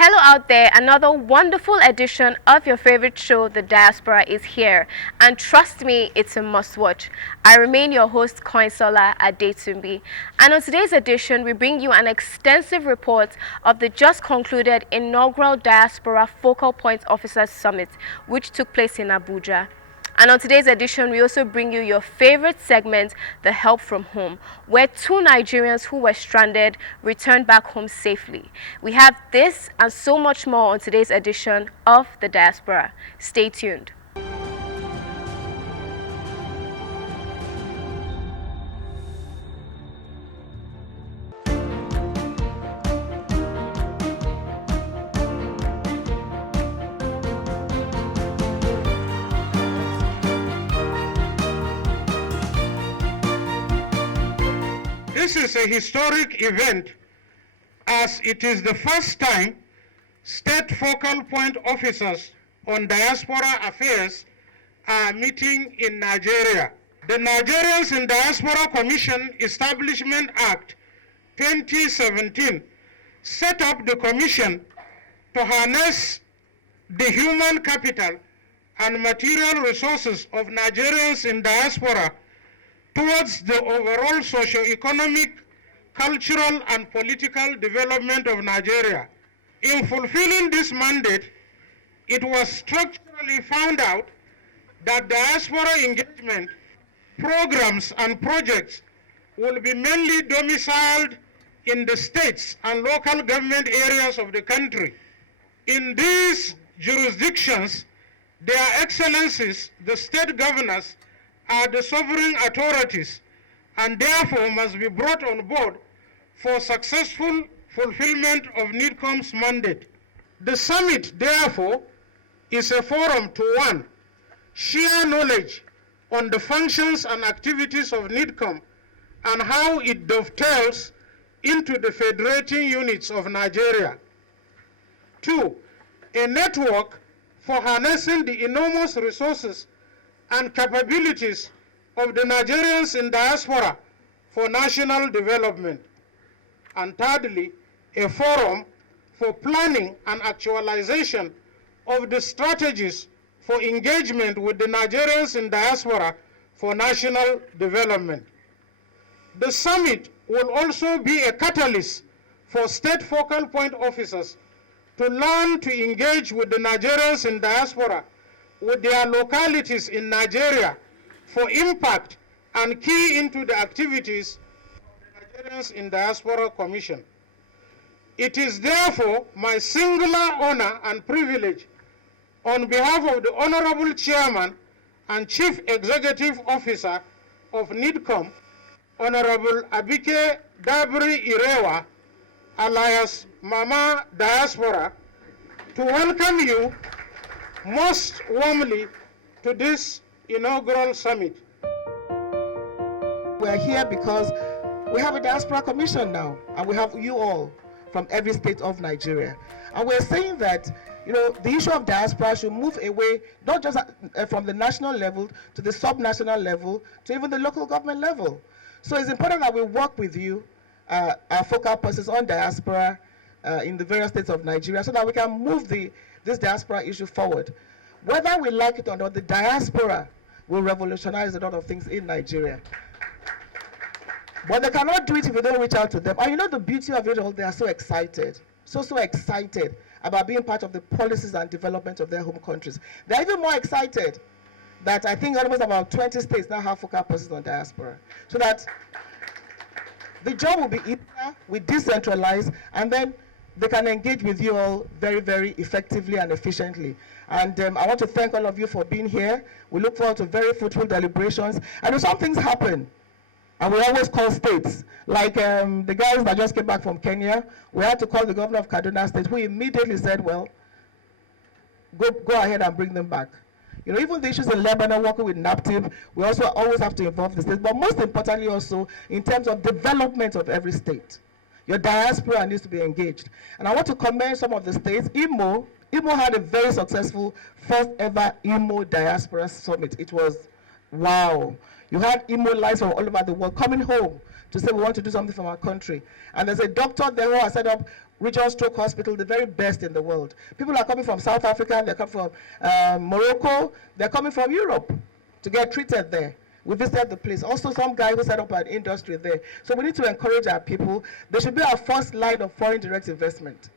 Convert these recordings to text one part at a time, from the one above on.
Hello out there, another wonderful edition of your favorite show, The Diaspora, is here. And trust me, it's a must-watch. I remain your host, Koinsola Adetumbi. And on today's edition, we bring you an extensive report of the just concluded inaugural Diaspora Focal Point Officers Summit, which took place in Abuja. And on today's edition, we also bring you your favorite segment, The Help from Home, where two Nigerians who were stranded returned back home safely. We have this and so much more on today's edition of The Diaspora. Stay tuned. This is a historic event as it is the first time state focal point officers on diaspora affairs are meeting in Nigeria. The Nigerians in Diaspora Commission Establishment Act 2017 set up the commission to harness the human capital and material resources of Nigerians in diaspora towards the overall socio-economic, cultural, and political development of Nigeria. In fulfilling this mandate, it was structurally found out that diaspora engagement programs and projects will be mainly domiciled in the states and local government areas of the country. In these jurisdictions, their excellencies, the state governors, are the sovereign authorities and therefore must be brought on board for successful fulfillment of NIDCOM's mandate. The summit, therefore, is a forum to one, share knowledge on the functions and activities of NIDCOM and how it dovetails into the federating units of Nigeria. Two, a network for harnessing the enormous resources and capabilities of the Nigerians in diaspora for national development. And thirdly, a forum for planning and actualization of the strategies for engagement with the Nigerians in diaspora for national development. The summit will also be a catalyst for state focal point officers to learn to engage with the Nigerians in diaspora with their localities in Nigeria for impact and key into the activities of the Nigerians in Diaspora Commission. It is therefore my singular honor and privilege on behalf of the Honorable Chairman and Chief Executive Officer of NIDCOM, Honorable Abike Dabri Irewa, alias Mama Diaspora, to welcome you most warmly to this inaugural summit. We are here because we have a diaspora commission now, and we have you all from every state of Nigeria. And we're saying that, the issue of diaspora should move away, not just from the national level to the sub-national level to even the local government level. So it's important that we work with you, our focal persons on diaspora in the various states of Nigeria, so that we can move this diaspora issue forward. Whether we like it or not, the diaspora will revolutionize a lot of things in Nigeria. But they cannot do it if we don't reach out to them. And the beauty of it all, they are so excited, so excited about being part of the policies and development of their home countries. They're even more excited that I think almost about 20 states now have focal persons on diaspora. So that the job will be easier, we decentralize, and then they can engage with you all very, very effectively and efficiently. And I want to thank all of you for being here. We look forward to very fruitful deliberations. And if some things happen, and we always call states, like the guys that just came back from Kenya, we had to call the governor of Kaduna State, who immediately said, well, go ahead and bring them back. Even the issues in Lebanon, working with NAPTIP, we also always have to involve the states, but most importantly also in terms of development of every state. Your diaspora needs to be engaged. And I want to commend some of the states. Imo had a very successful first ever Imo Diaspora Summit. It was wow. You had Imo lights from all over the world coming home to say we want to do something from our country. And there's a doctor there who has set up regional stroke hospital, the very best in the world. People are coming from South Africa, they're coming from Morocco, they're coming from Europe to get treated there. We visited the place. Also, some guy who set up an industry there. So we need to encourage our people. They should be our first line of foreign direct investment.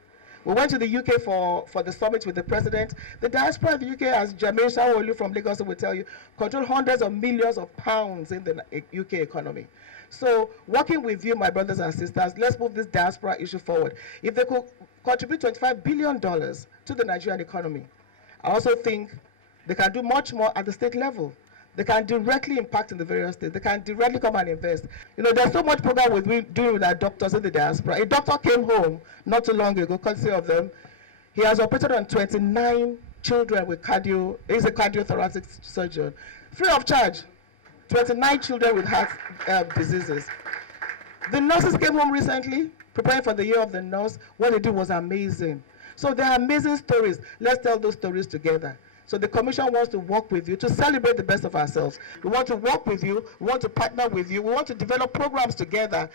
We went to the UK for the summit with the president. The diaspora of the UK, as Jermaine Shawolu from Lagos will tell you, control hundreds of millions of pounds in the UK economy. So working with you, my brothers and sisters, let's move this diaspora issue forward. If they could contribute $25 billion to the Nigerian economy, I also think they can do much more at the state level. They can directly impact in the various states. They can directly come and invest. You know, there's so much program we're doing with our doctors in the diaspora. A doctor came home not too long ago, courtesy of them. He has operated on 29 children with cardio. He's a cardiothoracic surgeon, free of charge. 29 children with heart diseases. The nurses came home recently, preparing for the year of the nurse. What they did was amazing. So there are amazing stories. Let's tell those stories together. So the Commission wants to work with you to celebrate the best of ourselves. We want to work with you, we want to partner with you, we want to develop programs together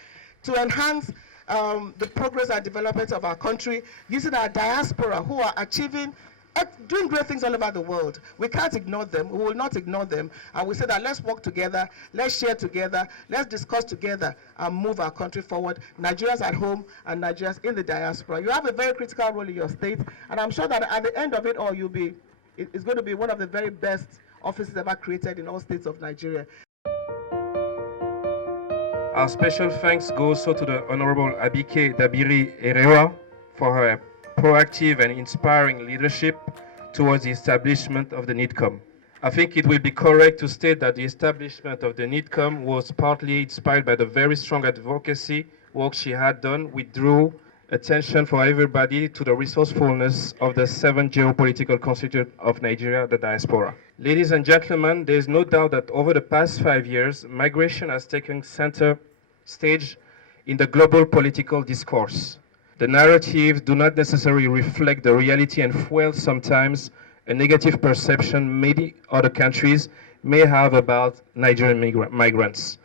to enhance the progress and development of our country using our diaspora who are achieving, doing great things all over the world. We can't ignore them, we will not ignore them, and we say that let's work together, let's share together, let's discuss together and move our country forward. Nigerians at home and Nigerians in the diaspora. You have a very critical role in your state, and I'm sure that at the end of it all, it's going to be one of the very best offices ever created in all states of Nigeria. Our special thanks goes also to the Honorable Abike Dabiri Erewa for her proactive and inspiring leadership towards the establishment of the NIDCOM. I think it will be correct to state that the establishment of the NIDCOM was partly inspired by the very strong advocacy work she had done, which drew attention for everybody to the resourcefulness of the 7 geopolitical constituent of Nigeria, the diaspora. Ladies and gentlemen, there is no doubt that over the past 5 years, migration has taken center stage in the global political discourse. The narratives do not necessarily reflect the reality and fuel sometimes a negative perception many other countries may have about Nigerian migrants.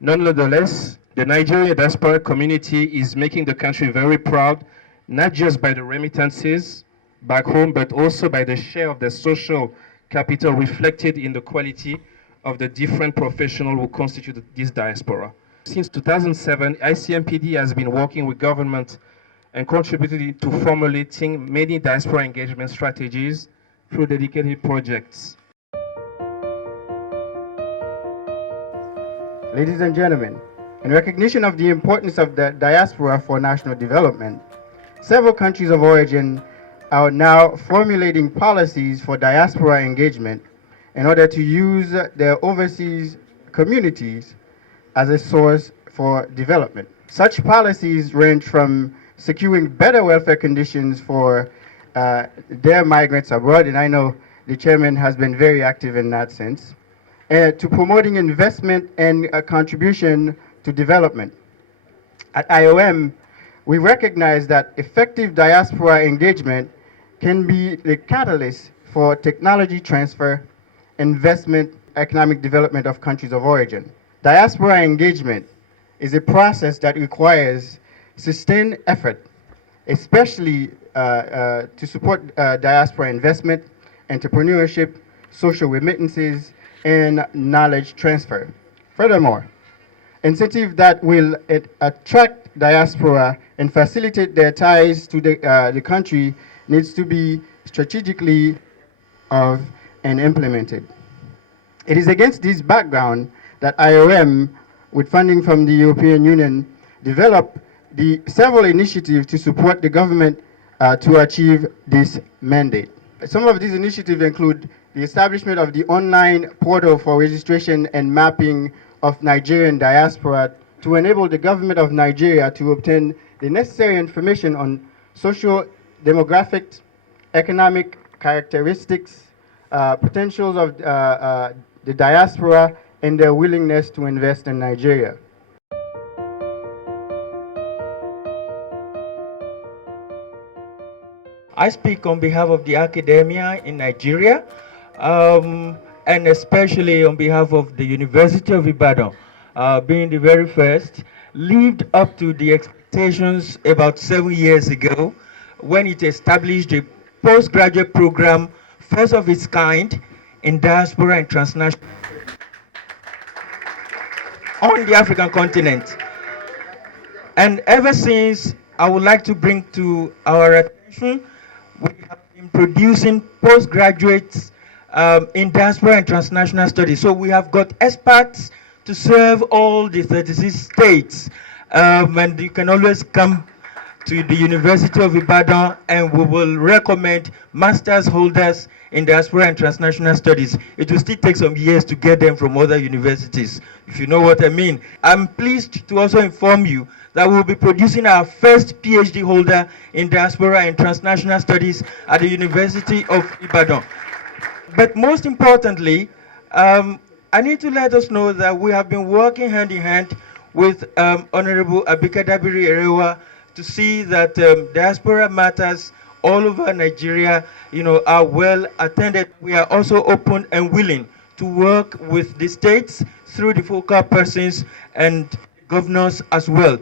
Nonetheless, the Nigerian diaspora community is making the country very proud, not just by the remittances back home, but also by the share of the social capital reflected in the quality of the different professionals who constitute this diaspora. Since 2007, ICMPD has been working with government and contributed to formulating many diaspora engagement strategies through dedicated projects. Ladies and gentlemen, in recognition of the importance of the diaspora for national development, several countries of origin are now formulating policies for diaspora engagement in order to use their overseas communities as a source for development. Such policies range from securing better welfare conditions for their migrants abroad, and I know the chairman has been very active in that sense, to promoting investment and contribution to development. At IOM, we recognize that effective diaspora engagement can be the catalyst for technology transfer, investment, economic development of countries of origin. Diaspora engagement is a process that requires sustained effort, especially to support diaspora investment, entrepreneurship, social remittances, and knowledge transfer. Furthermore, incentives that will attract diaspora and facilitate their ties to the country needs to be strategically and implemented. It is against this background that IOM, with funding from the European Union, developed several initiatives to support the government to achieve this mandate. Some of these initiatives include the establishment of the online portal for registration and mapping of Nigerian diaspora to enable the government of Nigeria to obtain the necessary information on social, demographic, economic characteristics, potentials of the diaspora, and their willingness to invest in Nigeria. I speak on behalf of the academia in Nigeria, and especially on behalf of the University of Ibadan, being the very first, lived up to the presentations about 7 years ago when it established a postgraduate program, first of its kind, in diaspora and transnational on the African continent. And ever since, I would like to bring to our attention, we have been producing postgraduates in diaspora and transnational studies. So we have got experts to serve all the 36 states. And you can always come to the University of Ibadan and we will recommend master's holders in diaspora and transnational studies. It will still take some years to get them from other universities, if you know what I mean. I'm pleased to also inform you that we'll be producing our first PhD holder in diaspora and transnational studies at the University of Ibadan. But most importantly, I need to let us know that we have been working hand in hand with Honorable Abike Dabiri Erewa to see that diaspora matters all over Nigeria, are well attended. We are also open and willing to work with the states through the focal persons and governors as well.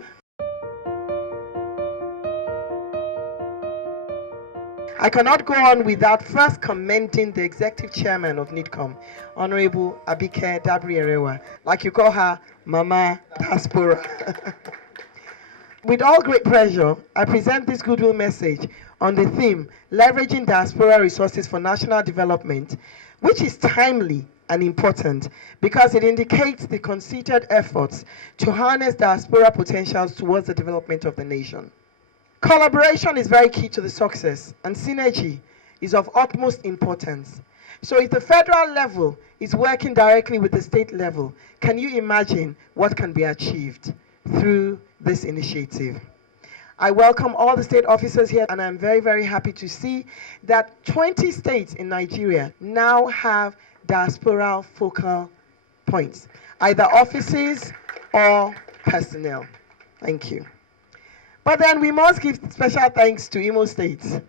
I cannot go on without first commending the executive chairman of NIDCOM, Honorable Abike Dabiri Erewa, like you call her Mama Diaspora. With all great pleasure, I present this goodwill message on the theme, Leveraging Diaspora Resources for National Development, which is timely and important because it indicates the concerted efforts to harness diaspora potentials towards the development of the nation. Collaboration is very key to the success, and synergy is of utmost importance. So if the federal level is working directly with the state level, can you imagine what can be achieved through this initiative? I welcome all the state officers here, and I'm very, very happy to see that 20 states in Nigeria now have diaspora focal points, either offices or personnel. Thank you. But then we must give special thanks to Imo State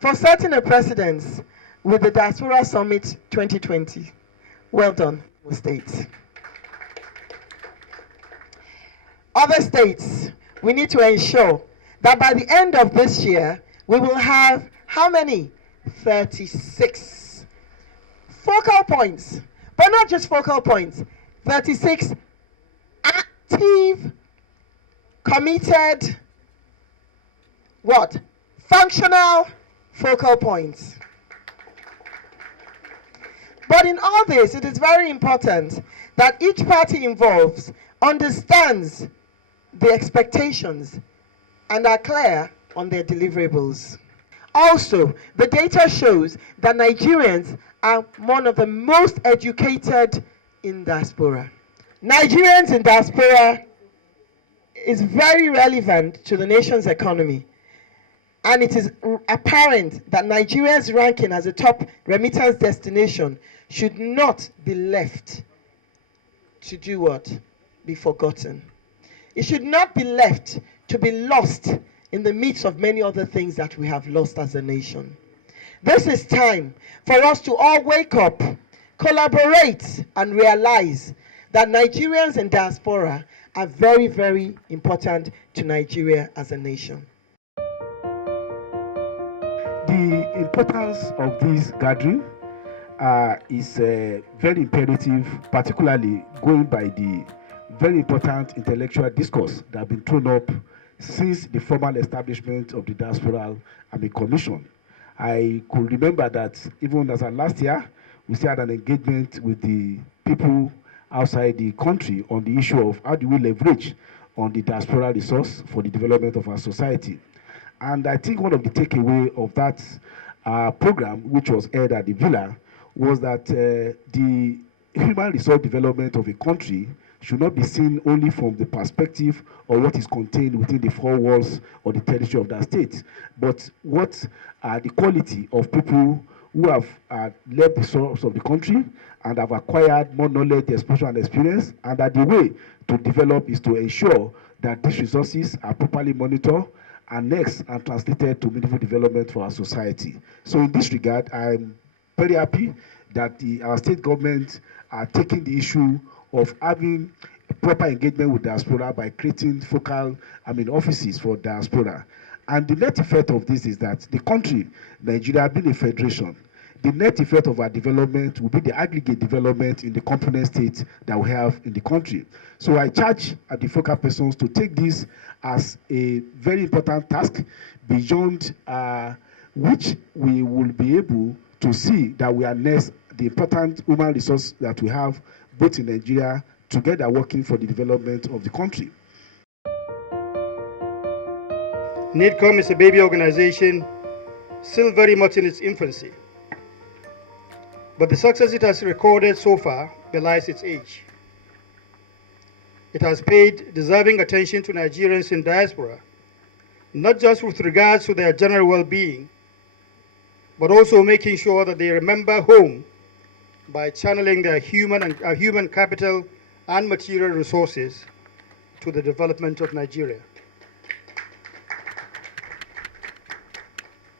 for setting a precedence with the Diaspora Summit 2020. Well done, Imo State. Other states, we need to ensure that by the end of this year, we will have how many? 36 focal points, but not just focal points, 36 active, committed, functional focal points. But in all this, it is very important that each party involved understands the expectations and are clear on their deliverables. Also, the data shows that Nigerians are one of the most educated in diaspora. Nigerians in diaspora is very relevant to the nation's economy. And it is apparent that Nigeria's ranking as a top remittance destination should not be left to do what? Be forgotten. It should not be left to be lost in the midst of many other things that we have lost as a nation. This is time for us to all wake up, collaborate, and realize that Nigerians in diaspora are very, very important to Nigeria as a nation. The importance of this gathering is very imperative, particularly going by the very important intellectual discourse that has been thrown up since the formal establishment of the Diaspora Commission. I could remember that even as of last year, we still had an engagement with the people outside the country on the issue of how do we leverage on the diaspora resource for the development of our society. And I think one of the takeaway of that program, which was held at the Villa, was that the human resource development of a country should not be seen only from the perspective of what is contained within the four walls or the territory of that state, but what are the quality of people who have left the source of the country and have acquired more knowledge, exposure, and experience, and that the way to develop is to ensure that these resources are properly monitored and next and translated to meaningful development for our society. So in this regard, I'm very happy that our state government are taking the issue of having proper engagement with diaspora by creating focal, offices for diaspora. And the net effect of this is that the country, Nigeria, being a federation, the net effect of our development will be the aggregate development in the component states that we have in the country. So I charge the focal persons to take this as a very important task beyond which we will be able to see that we harness the important human resource that we have both in Nigeria together working for the development of the country. NIDCOM is a baby organization still very much in its infancy. But the success it has recorded so far belies its age. It has paid deserving attention to Nigerians in diaspora, not just with regards to their general well-being, but also making sure that they remember home by channeling their human capital and material resources to the development of Nigeria.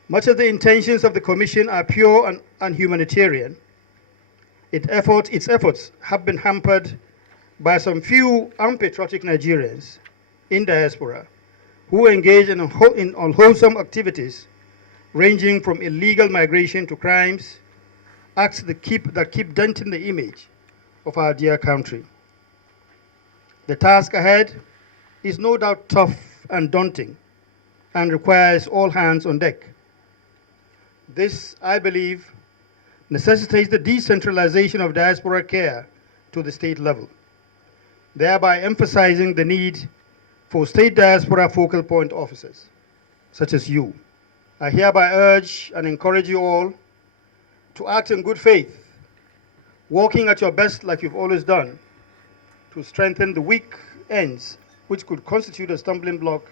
Much of the intentions of the Commission are pure and humanitarian. Its efforts have been hampered by some few unpatriotic Nigerians in diaspora who engage in unwholesome activities ranging from illegal migration to crimes, acts that keep denting the image of our dear country. The task ahead is no doubt tough and daunting and requires all hands on deck. This, I believe, necessitates the decentralization of diaspora care to the state level, thereby emphasizing the need for state diaspora focal point officers, such as you. I hereby urge and encourage you all to act in good faith, working at your best like you've always done, to strengthen the weak ends which could constitute a stumbling block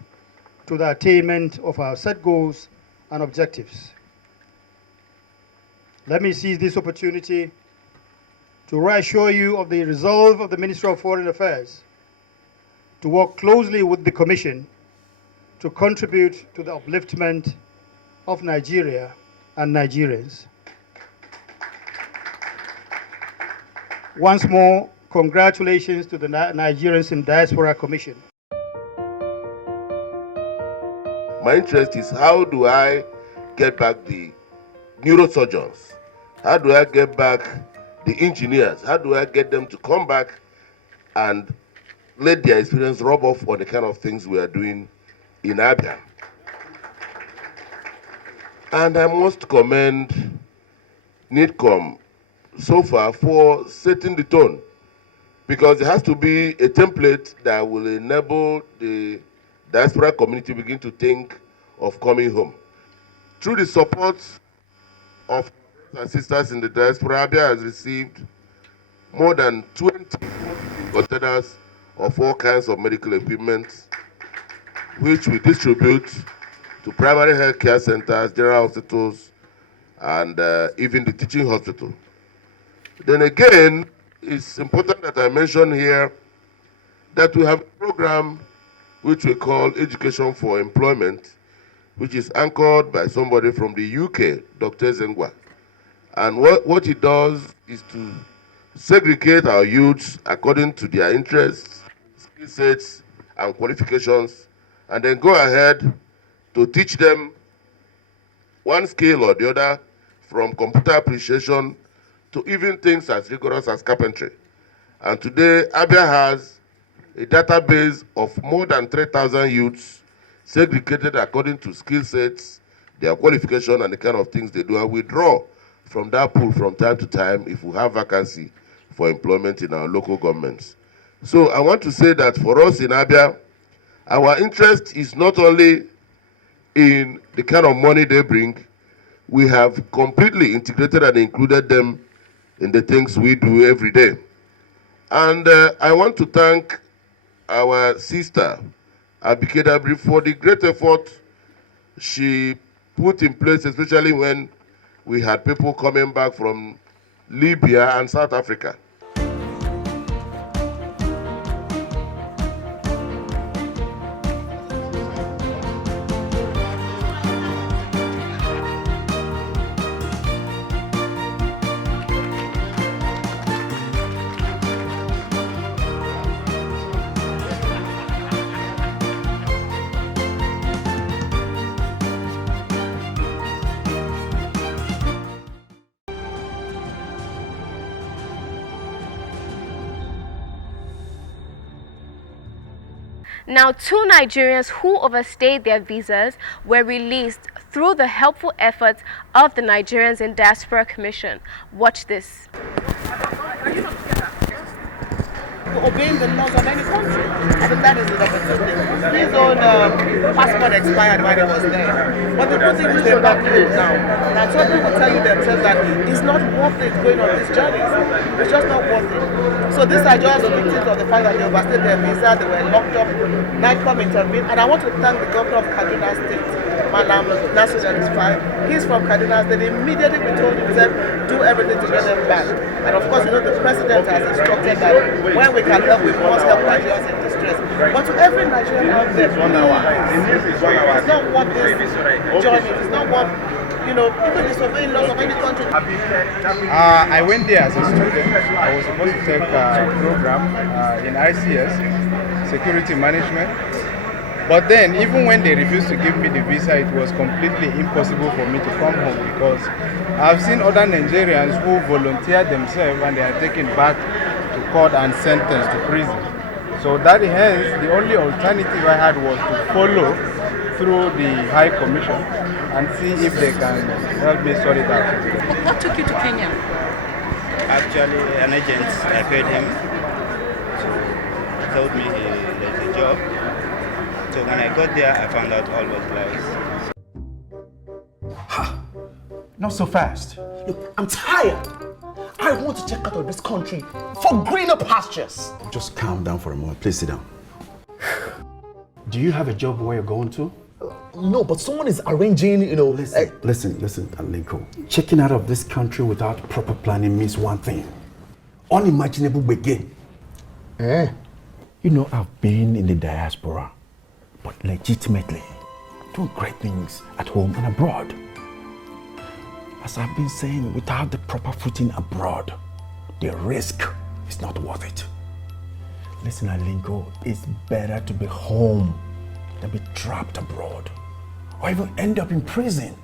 to the attainment of our set goals and objectives. Let me seize this opportunity to reassure you of the resolve of the Ministry of Foreign Affairs to work closely with the Commission to contribute to the upliftment of Nigeria and Nigerians. Once more, congratulations to the Nigerians in Diaspora Commission. My interest is how do I get back the neurosurgeons? How do I get back the engineers? How do I get them to come back and let their experience rub off on the kind of things we are doing in Abia? And I must commend NIDCOM so far for setting the tone, because there has to be a template that will enable the diaspora community begin to think of coming home. Through the support of brothers and sisters in the diaspora, Abia has received more than 20 containers of all kinds of medical equipment, which we distribute to primary health care centers, general hospitals, and even the teaching hospital. Then again, it's important that I mention here that we have a program which we call Education for Employment, which is anchored by somebody from the UK, Dr. Zengwa. And what it does is to segregate our youths according to their interests, skill sets, and qualifications, and then go ahead to teach them one skill or the other, from computer appreciation to even things as rigorous as carpentry. And today, Abia has a database of more than 3,000 youths segregated according to skill sets, their qualification, and the kind of things they do. And we draw from that pool from time to time if we have vacancy for employment in our local governments. So I want to say that for us in Abia, our interest is not only in the kind of money they bring, we have completely integrated and included them in the things we do every day. And I want to thank our sister, Abike Dabiri, for the great effort she put in place, especially when we had people coming back from Libya and South Africa. Now, 2 Nigerians who overstayed their visas were released through the helpful efforts of the Nigerians in Diaspora Commission. Watch this. Obeying the laws of any country. I think that is the number 2 thing. His own passport expired while he was there. But the good thing is they're back home now. Now, some people will tell you themselves that it's not worth it going on these journeys. It's just not worth it. So these are just victims of the fact that they overstayed their visa, they were locked up, NICOM intervened. And I want to thank the governor of Kaduna State, Malam Nasir Al-Rufai. He's from Kaduna State. Immediately we told him, we said, do everything to get them back. And of course, the president has instructed that when we can help, we must help Nigerians in distress. But to every Nigerian out there, it's not what this journey, it's not what, even the surveying laws of any country. I went there as a student. I was supposed to take a program in ICS, security management. But then, even when they refused to give me the visa, it was completely impossible for me to come home because I've seen other Nigerians who volunteered themselves and they are taken back to court and sentenced to prison. So that hence, the only alternative I had was to follow through the High Commission and see if they can help me sort it out. What took you to Kenya? Actually, an agent, I paid him. He told me there's a job. So when I got there, I found out all was lies. Ha! Not so fast. Look, I'm tired. I want to check out of this country for greener pastures. Just calm down for a moment. Please sit down. Do you have a job where you're going to? No, but someone is arranging, Listen, Alinko. Checking out of this country without proper planning means one thing. Unimaginable begin. I've been in the diaspora, but legitimately doing great things at home and abroad. As I've been saying, without the proper footing abroad, the risk is not worth it. Listen, Alinko, it's better to be home than be trapped abroad, or even end up in prison.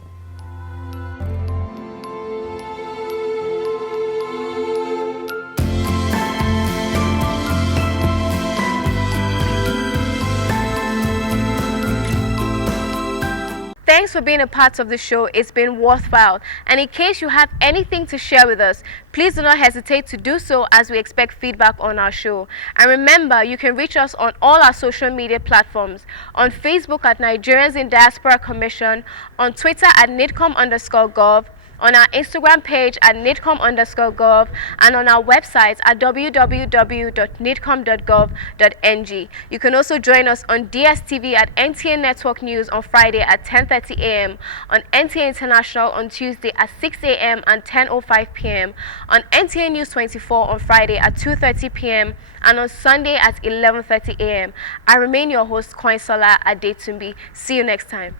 Thanks for being a part of the show. It's been worthwhile. And in case you have anything to share with us, please do not hesitate to do so as we expect feedback on our show. And remember, you can reach us on all our social media platforms. On Facebook at Nigerians in Diaspora Commission, on Twitter at nidcom_gov, on our Instagram page at nidcom_gov, and on our website at www.nidcom.gov.ng. You can also join us on DSTV at NTN Network News on Friday at 10:30 a.m., on NTN International on Tuesday at 6 a.m. and 10:05 p.m., on NTN News 24 on Friday at 2:30 p.m., and on Sunday at 11:30 a.m. I remain your host, Koinsola Adetumbi. See you next time.